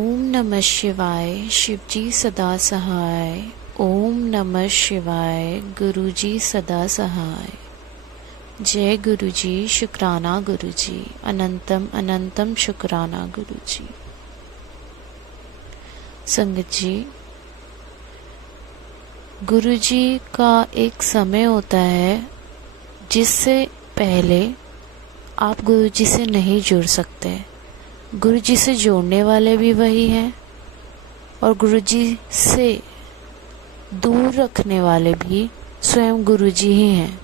ओम नमः शिवाय। शिवजी सदा सहाय। ओम नमः शिवाय। गुरुजी सदा सहाय। जय गुरुजी। शुक्राना गुरुजी। अनंतम अनंतम शुक्राना गुरुजी। संगत जी, गुरुजी का एक समय होता है जिससे पहले आप गुरुजी से नहीं जुड़ सकते। गुरुजी से जोड़ने वाले भी वही हैं और गुरुजी से दूर रखने वाले भी स्वयं गुरुजी ही हैं।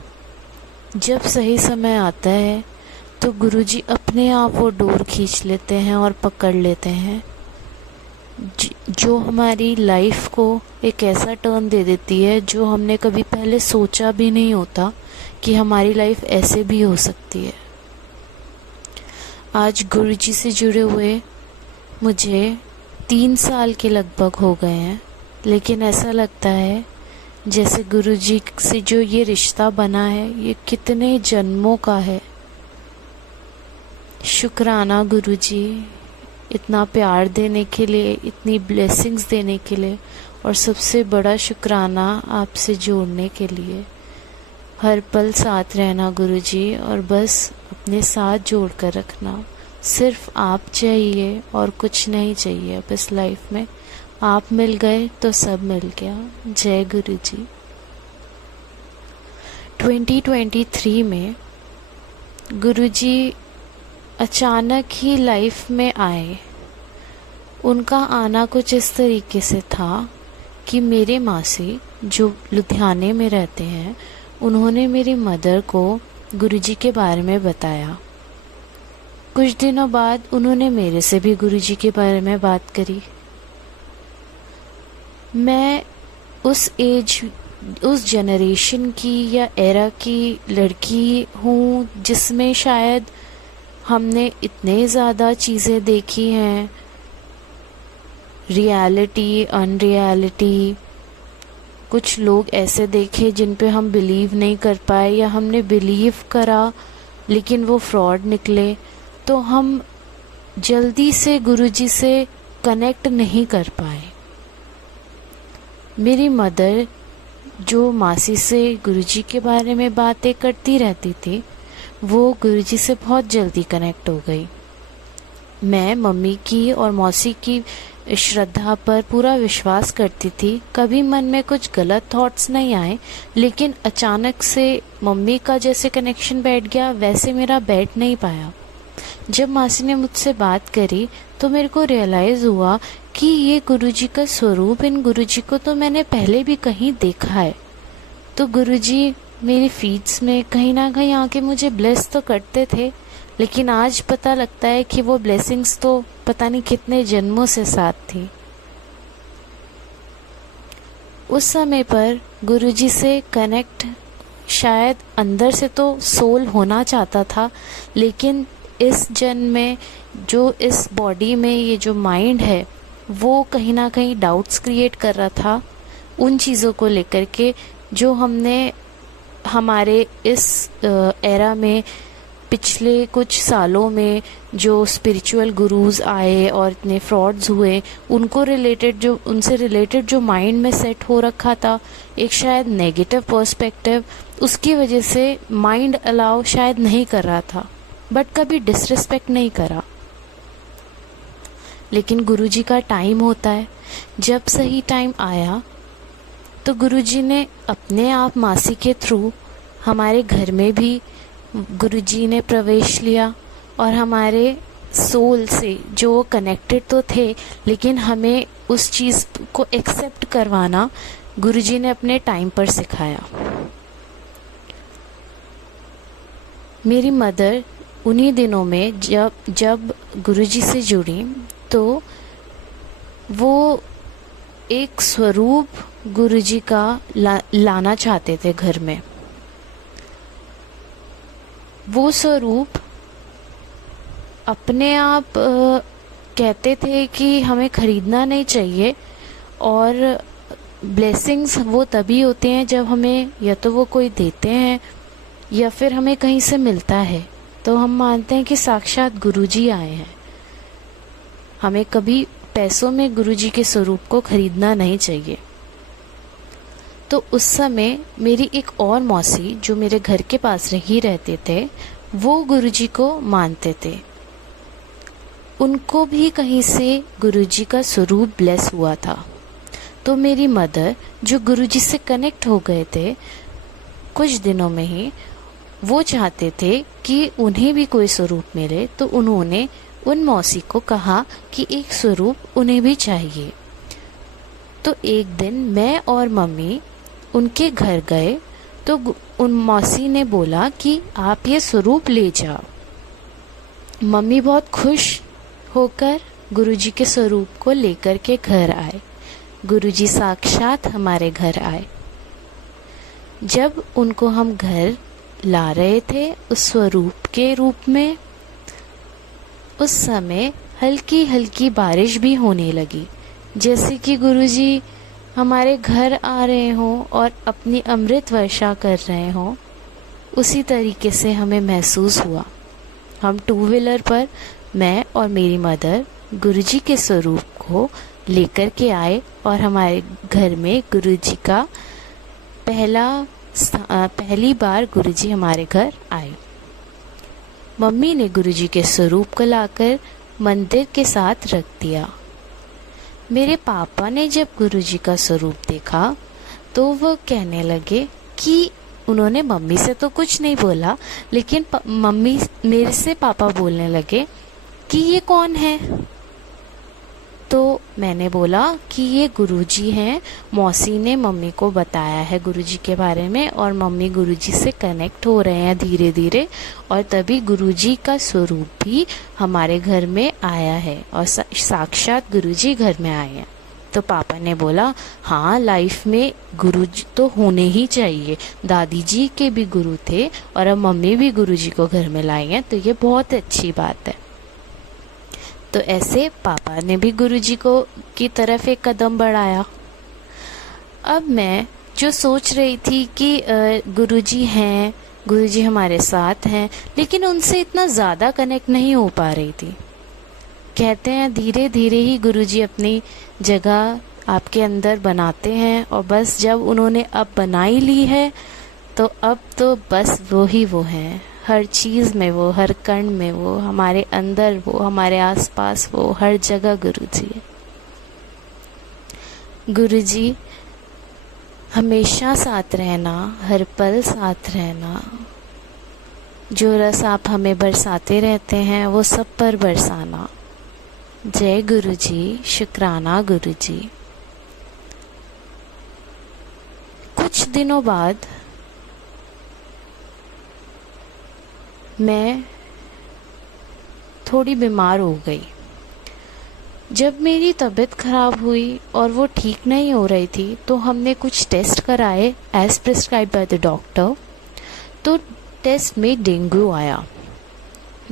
जब सही समय आता है तो गुरुजी अपने आप वो डोर खींच लेते हैं और पकड़ लेते हैं, जो हमारी लाइफ को एक ऐसा टर्न दे देती है जो हमने कभी पहले सोचा भी नहीं होता कि हमारी लाइफ ऐसे भी हो सकती है। आज गुरुजी से जुड़े हुए मुझे 3 साल के लगभग हो गए हैं, लेकिन ऐसा लगता है जैसे गुरुजी से जो ये रिश्ता बना है ये कितने जन्मों का है। शुक्राना गुरुजी, इतना प्यार देने के लिए, इतनी ब्लेसिंग्स देने के लिए, और सबसे बड़ा शुक्राना आपसे जोड़ने के लिए। हर पल साथ रहना गुरुजी, और बस अपने साथ जोड़ कर रखना। सिर्फ आप चाहिए और कुछ नहीं चाहिए। बस लाइफ में आप मिल गए तो सब मिल गया। जय गुरुजी। 2023 में गुरुजी अचानक ही लाइफ में आए। उनका आना कुछ इस तरीके से था कि मेरे मासी जो लुधियाने में रहते हैं, उन्होंने मेरी मदर को गुरुजी के बारे में बताया। कुछ दिनों बाद उन्होंने मेरे से भी गुरुजी के बारे में बात करी। मैं उस जनरेशन की या एरा की लड़की हूँ जिसमें शायद हमने इतने ज़्यादा चीज़ें देखी हैं, रियलिटी, अनरियलिटी। कुछ लोग ऐसे देखे जिन पे हम बिलीव नहीं कर पाए, या हमने बिलीव करा लेकिन वो फ्रॉड निकले, तो हम जल्दी से गुरुजी से कनेक्ट नहीं कर पाए। मेरी मदर जो मासी से गुरुजी के बारे में बातें करती रहती थी, वो गुरुजी से बहुत जल्दी कनेक्ट हो गई। मैं मम्मी की और मौसी की श्रद्धा पर पूरा विश्वास करती थी। कभी मन में कुछ गलत थॉट्स नहीं आए, लेकिन अचानक से मम्मी का जैसे कनेक्शन बैठ गया वैसे मेरा बैठ नहीं पाया। जब मासी ने मुझसे बात करी तो मेरे को रियलाइज़ हुआ कि ये गुरुजी का स्वरूप, इन गुरुजी को तो मैंने पहले भी कहीं देखा है। तो गुरुजी मेरी फीड्स में कहीं ना कहीं आके मुझे ब्लेस तो करते थे, लेकिन आज पता लगता है कि वो ब्लेसिंग्स तो पता नहीं कितने जन्मों से साथ थी। उस समय पर गुरुजी से कनेक्ट शायद अंदर से तो सोल होना चाहता था, लेकिन इस जन्म में जो इस बॉडी में ये जो माइंड है वो कहीं ना कहीं डाउट्स क्रिएट कर रहा था उन चीज़ों को लेकर के जो हमने हमारे इस एरा में पिछले कुछ सालों में जो स्पिरिचुअल गुरुज आए और इतने फ्रॉड्स हुए, उनसे रिलेटेड जो माइंड में सेट हो रखा था एक शायद नेगेटिव पर्सपेक्टिव, उसकी वजह से माइंड अलाउ शायद नहीं कर रहा था, बट कभी डिसरिस्पेक्ट नहीं करा। लेकिन गुरुजी का टाइम होता है। जब सही टाइम आया तो गुरुजी ने अपने आप मासी के थ्रू हमारे घर में भी गुरुजी ने प्रवेश लिया, और हमारे सोल से जो कनेक्टेड तो थे, लेकिन हमें उस चीज़ को एक्सेप्ट करवाना गुरुजी ने अपने टाइम पर सिखाया। मेरी मदर उन्हीं दिनों में जब गुरुजी से जुड़ी तो वो एक स्वरूप गुरुजी का लाना चाहते थे घर में। वो स्वरूप अपने आप कहते थे कि हमें खरीदना नहीं चाहिए, और ब्लेसिंग्स वो तभी होते हैं जब हमें या तो वो कोई देते हैं या फिर हमें कहीं से मिलता है, तो हम मानते हैं कि साक्षात गुरुजी आए हैं। हमें कभी पैसों में गुरुजी के स्वरूप को खरीदना नहीं चाहिए। तो उस समय मेरी एक और मौसी जो मेरे घर के पास ही रहते थे, वो गुरुजी को मानते थे। उनको भी कहीं से गुरुजी का स्वरूप ब्लेस हुआ था। तो मेरी मदर जो गुरुजी से कनेक्ट हो गए थे कुछ दिनों में ही, वो चाहते थे कि उन्हें भी कोई स्वरूप मिले। तो उन्होंने उन मौसी को कहा कि एक स्वरूप उन्हें भी चाहिए। तो एक दिन मैं और मम्मी उनके घर गए तो उन मौसी ने बोला कि आप ये स्वरूप ले जाओ। मम्मी बहुत खुश होकर गुरुजी के स्वरूप को लेकर के घर आए। गुरुजी साक्षात हमारे घर आए। जब उनको हम घर ला रहे थे उस स्वरूप के रूप में, उस समय हल्की हल्की बारिश भी होने लगी, जैसे कि गुरुजी हमारे घर आ रहे हों और अपनी अमृत वर्षा कर रहे हों। उसी तरीके से हमें महसूस हुआ। हम टू व्हीलर पर मैं और मेरी मदर गुरुजी के स्वरूप को लेकर के आए और हमारे घर में गुरुजी का पहली बार गुरुजी हमारे घर आए। मम्मी ने गुरुजी के स्वरूप को लाकर मंदिर के साथ रख दिया। मेरे पापा ने जब गुरुजी का स्वरूप देखा तो वो कहने लगे कि उन्होंने मम्मी से तो कुछ नहीं बोला, लेकिन मम्मी मेरे से पापा बोलने लगे कि ये कौन है। तो मैंने बोला कि ये गुरुजी हैं। मौसी ने मम्मी को बताया है गुरुजी के बारे में और मम्मी गुरुजी से कनेक्ट हो रहे हैं धीरे धीरे, और तभी गुरुजी का स्वरूप भी हमारे घर में आया है और साक्षात गुरुजी घर में आए हैं। तो पापा ने बोला हाँ, लाइफ में गुरुजी तो होने ही चाहिए। दादी जी के भी गुरु थे और अब मम्मी भी गुरुजी को घर में लाई हैं, तो ये बहुत अच्छी बात है। तो ऐसे पापा ने भी गुरुजी को की तरफ एक कदम बढ़ाया। अब मैं जो सोच रही थी कि गुरुजी हैं, गुरुजी हमारे साथ हैं, लेकिन उनसे इतना ज़्यादा कनेक्ट नहीं हो पा रही थी। कहते हैं धीरे धीरे ही गुरुजी अपनी जगह आपके अंदर बनाते हैं, और बस जब उन्होंने अब बनाई ली है तो अब तो बस वो ही वो हैं। हर चीज़ में वो, हर कण में वो, हमारे अंदर वो, हमारे आसपास वो, हर जगह गुरुजी है। गुरुजी हमेशा साथ रहना, हर पल साथ रहना। जो रस आप हमें बरसाते रहते हैं वो सब पर बरसाना। जय गुरुजी, शुक्राना गुरुजी। कुछ दिनों बाद मैं थोड़ी बीमार हो गई। जब मेरी तबीयत ख़राब हुई और वो ठीक नहीं हो रही थी तो हमने कुछ टेस्ट कराए as prescribe by the doctor. तो टेस्ट में डेंगू आया।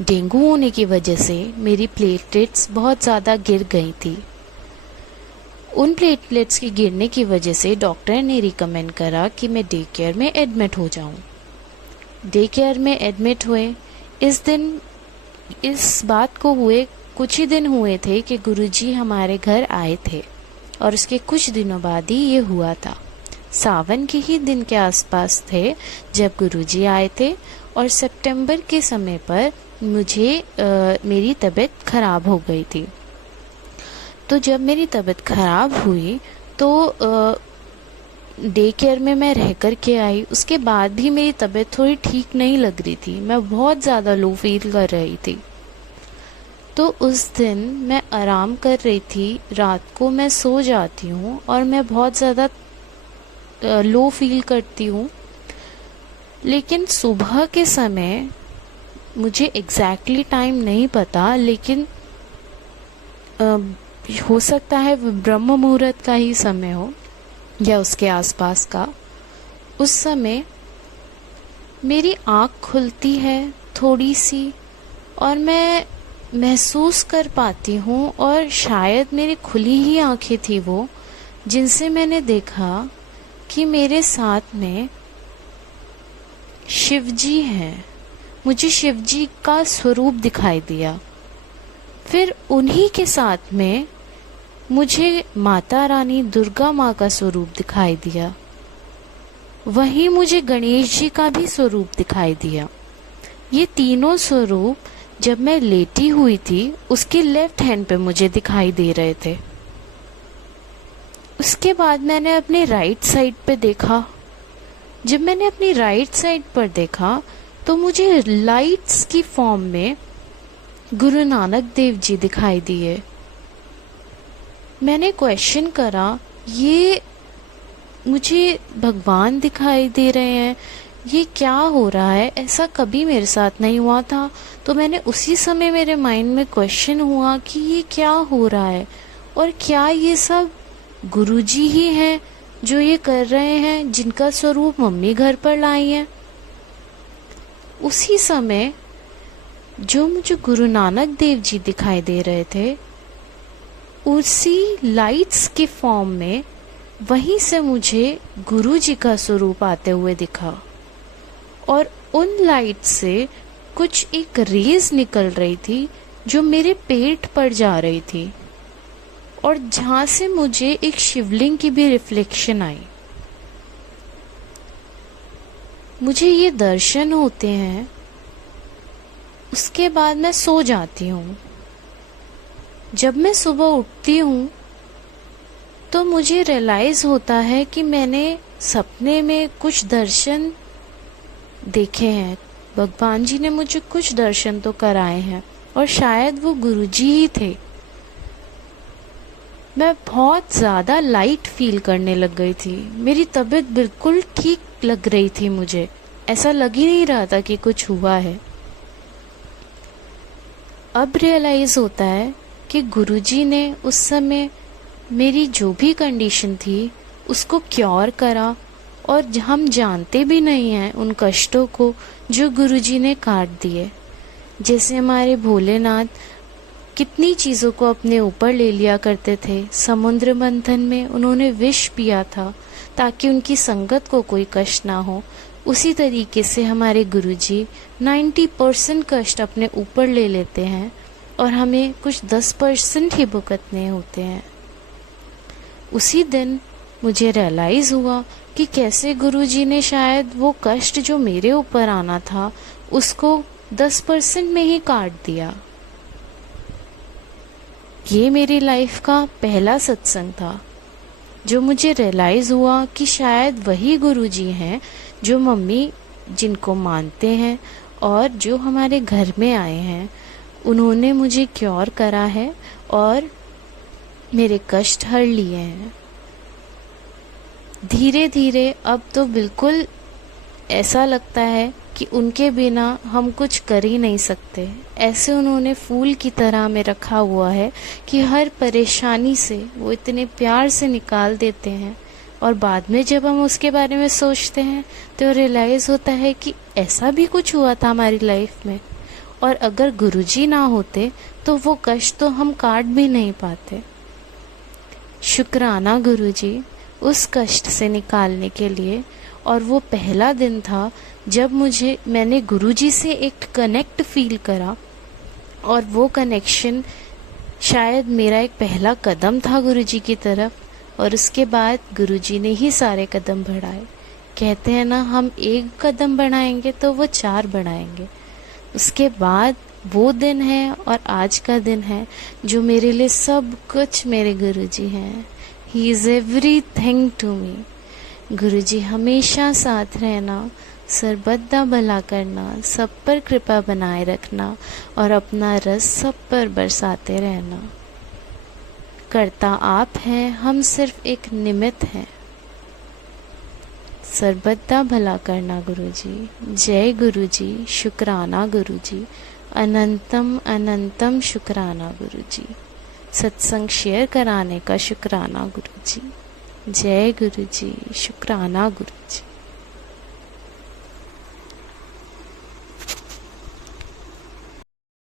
डेंगू होने की वजह से मेरी प्लेटलेट्स बहुत ज़्यादा गिर गई थी। उन प्लेटलेट्स के गिरने की वजह से डॉक्टर ने रिकमेंड करा कि मैं डे केयर में एडमिट हो जाऊं। डे केयर में एडमिट हुए। इस बात को हुए कुछ ही दिन हुए थे कि गुरुजी हमारे घर आए थे, और उसके कुछ दिनों बाद ही ये हुआ था। सावन के ही दिन के आसपास थे जब गुरुजी आए थे, और सितंबर के समय पर मेरी तबीयत ख़राब हो गई थी। तो जब मेरी तबीयत ख़राब हुई तो डे केयर में मैं रह कर के आई। उसके बाद भी मेरी तबीयत थोड़ी ठीक नहीं लग रही थी, मैं बहुत ज़्यादा लो फील कर रही थी। तो उस दिन मैं आराम कर रही थी। रात को मैं सो जाती हूँ और मैं बहुत ज़्यादा लो फील करती हूँ, लेकिन सुबह के समय मुझे एग्जैक्टली टाइम नहीं पता, लेकिन हो सकता है ब्रह्म मुहूर्त का ही समय हो या उसके आसपास का। उस समय मेरी आँख खुलती है थोड़ी सी, और मैं महसूस कर पाती हूँ, और शायद मेरी खुली ही आँखें थी वो, जिनसे मैंने देखा कि मेरे साथ में शिवजी हैं। मुझे शिवजी का स्वरूप दिखाई दिया। फिर उन्हीं के साथ में मुझे माता रानी दुर्गा माँ का स्वरूप दिखाई दिया। वहीं मुझे गणेश जी का भी स्वरूप दिखाई दिया। ये तीनों स्वरूप जब मैं लेटी हुई थी उसके लेफ्ट हैंड पे मुझे दिखाई दे रहे थे। उसके बाद मैंने अपने राइट साइड पे देखा। जब मैंने अपनी राइट साइड पर देखा तो मुझे लाइट्स की फॉर्म में गुरु नानक देव जी दिखाई दिए। मैंने क्वेश्चन करा, ये मुझे भगवान दिखाई दे रहे हैं, ये क्या हो रहा है? ऐसा कभी मेरे साथ नहीं हुआ था। तो मैंने उसी समय मेरे माइंड में क्वेश्चन हुआ कि ये क्या हो रहा है और क्या ये सब गुरुजी ही हैं जो ये कर रहे हैं, जिनका स्वरूप मम्मी घर पर लाई है। उसी समय जो मुझे गुरु नानक देव जी दिखाई दे रहे थे, उसी लाइट्स के फॉर्म में वहीं से मुझे गुरु जी का स्वरूप आते हुए दिखा और उन लाइट से कुछ एक रेज निकल रही थी जो मेरे पेट पर जा रही थी और जहां से मुझे एक शिवलिंग की भी रिफ्लेक्शन आई। मुझे ये दर्शन होते हैं। उसके बाद मैं सो जाती हूँ। जब मैं सुबह उठती हूँ तो मुझे रियलाइज होता है कि मैंने सपने में कुछ दर्शन देखे हैं। भगवान जी ने मुझे कुछ दर्शन तो कराए हैं और शायद वो गुरुजी ही थे। मैं बहुत ज़्यादा लाइट फील करने लग गई थी। मेरी तबीयत बिल्कुल ठीक लग रही थी। मुझे ऐसा लग ही नहीं रहा था कि कुछ हुआ है। अब रियलाइज़ होता है कि गुरुजी ने उस समय मेरी जो भी कंडीशन थी उसको क्योर करा और हम जानते भी नहीं हैं उन कष्टों को जो गुरुजी ने काट दिए। जैसे हमारे भोलेनाथ कितनी चीज़ों को अपने ऊपर ले लिया करते थे। समुद्र मंथन में उन्होंने विष पिया था ताकि उनकी संगत को कोई कष्ट ना हो। उसी तरीके से हमारे गुरुजी 90% कष्ट अपने ऊपर ले लेते हैं और हमें कुछ 10% ही भुगतने होते हैं। उसी दिन मुझे रियलाइज़ हुआ कि कैसे गुरुजी ने शायद वो कष्ट जो मेरे ऊपर आना था उसको 10% में ही काट दिया। ये मेरी लाइफ का पहला सत्संग था जो मुझे रियलाइज़ हुआ कि शायद वही गुरुजी हैं जो मम्मी जिनको मानते हैं और जो हमारे घर में आए हैं। उन्होंने मुझे क्योर करा है और मेरे कष्ट हर लिए हैं। धीरे धीरे अब तो बिल्कुल ऐसा लगता है कि उनके बिना हम कुछ कर ही नहीं सकते। ऐसे उन्होंने फूल की तरह में रखा हुआ है कि हर परेशानी से वो इतने प्यार से निकाल देते हैं और बाद में जब हम उसके बारे में सोचते हैं तो रियलाइज़ होता है कि ऐसा भी कुछ हुआ था हमारी लाइफ में और अगर गुरुजी ना होते तो वो कष्ट तो हम काट भी नहीं पाते। शुक्राना गुरुजी उस कष्ट से निकालने के लिए। और वो पहला दिन था जब मैंने गुरुजी से एक कनेक्ट फील करा और वो कनेक्शन शायद मेरा एक पहला कदम था गुरुजी की तरफ और उसके बाद गुरुजी ने ही सारे कदम बढ़ाए। कहते हैं ना, हम एक कदम बढ़ाएंगे तो वो 4 बढ़ाएंगे। उसके बाद वो दिन है और आज का दिन है जो मेरे लिए सब कुछ मेरे गुरुजी हैं। He is everything to me. गुरुजी हमेशा साथ रहना, सर्वदा भला करना, सब पर कृपा बनाए रखना और अपना रस सब पर बरसाते रहना। करता आप हैं, हम सिर्फ एक निमित्त हैं। सर्वदा भला करना गुरुजी। जय गुरुजी। शुक्राना गुरुजी। अनंतम अनंतम शुक्राना गुरुजी। सत्संग शेयर कराने का शुक्राना गुरुजी। जय गुरुजी। शुक्राना गुरुजी।